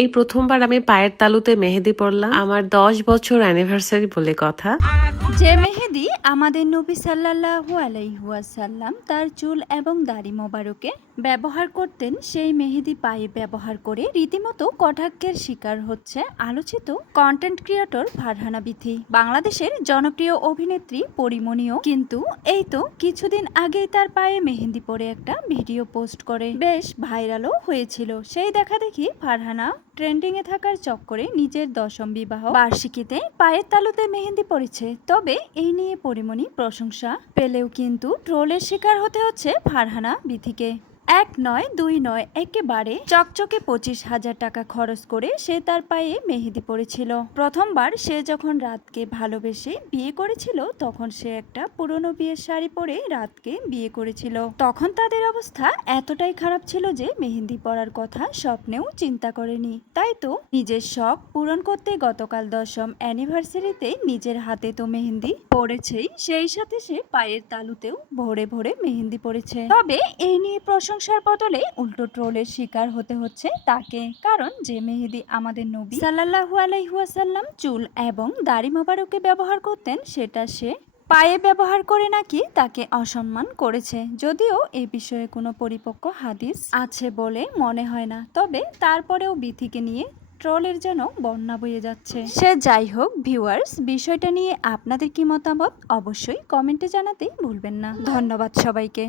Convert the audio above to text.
এই প্রথমবার আমি পায়ের তালুতে মেহেদি পরলাম। আমার 10 বছর অ্যানিভার্সারি বলে কথা। যে মেহেদি আমাদের নবী সাল্লাল্লাহু আলাইহি ওয়াসাল্লাম তার চুল এবং দাড়ি মোবারকে ব্যবহার করতেন, সেই মেহেদি পায়ে ব্যবহার করে রীতিমতো কটাক্ষের শিকার হচ্ছে আলোচিত কন্টেন্ট ক্রিয়েটর ফারহানা বিথি। বাংলাদেশের জনপ্রিয় অভিনেত্রী পরিমণিও কিন্তু এই তো কিছুদিন আগেই তার পায়ে মেহেদি পরে একটা ভিডিও পোস্ট করে বেশ ভাইরালও হয়েছিল। সেই দেখা দেখি ফারহানা ট্রেন্ডিং এ থাকার চক্করে নিজের 10ম বিবাহ বার্ষিকীতে পায়ের তালুতে মেহেদি পড়েছে। তবে এই নিয়ে পরিমণি প্রশংসা পেলেও কিন্তু ট্রোলের শিকার হতে হচ্ছে ফারহানা বিথিকে। এক নয় দুই নয়, একেবারে চকচকে 25,000 টাকা খরচ করে সে তার পায়ে মেহেদি পড়েছিল। প্রথমবার সে যখন রাতকে ভালোবেসে বিয়ে করেছিল তখন সে একটা পুরনো বিয়ের শাড়ি পরে রাতকে বিয়ে করেছিল। তখন তাদের অবস্থা এতটাই খারাপ ছিল যে মেহেদি পরার কথা স্বপ্নেও চিন্তা করেনি। তাই তো নিজের শখ পূরণ করতে গতকাল 10ম অ্যানিভার্সারিতে নিজের হাতে তো মেহেদি পড়েছেই, সেই সাথে সে পায়ের তালুতেও ভরে ভরে মেহেদি পড়েছে। তবে এই নিয়ে প্রশংসার বদলে উল্টো ট্রোলের শিকার হতে হচ্ছে তাকে, কারণ যে মেহেদি আমাদের নবী সাল্লাল্লাহু আলাইহি ওয়াসাল্লাম চুল এবং দাড়ি মোবারকে ব্যবহার করতেন সেটা সে পায়ে ব্যবহার করে নাকি তাকে অসম্মান করেছে। যদিও এই বিষয়ে কোনো পরিপক্ক হাদিস আছে বলে মনে হয় না, তবে তারপরেও বিথিকে নিয়ে ট্রলের যেন বন্যা বয়ে যাচ্ছে। সে যাই হোক ভিউয়ার্স, বিষয়টা নিয়ে আপনাদের কি মতামত অবশ্যই কমেন্টে জানাতে ভুলবেন না। ধন্যবাদ সবাইকে।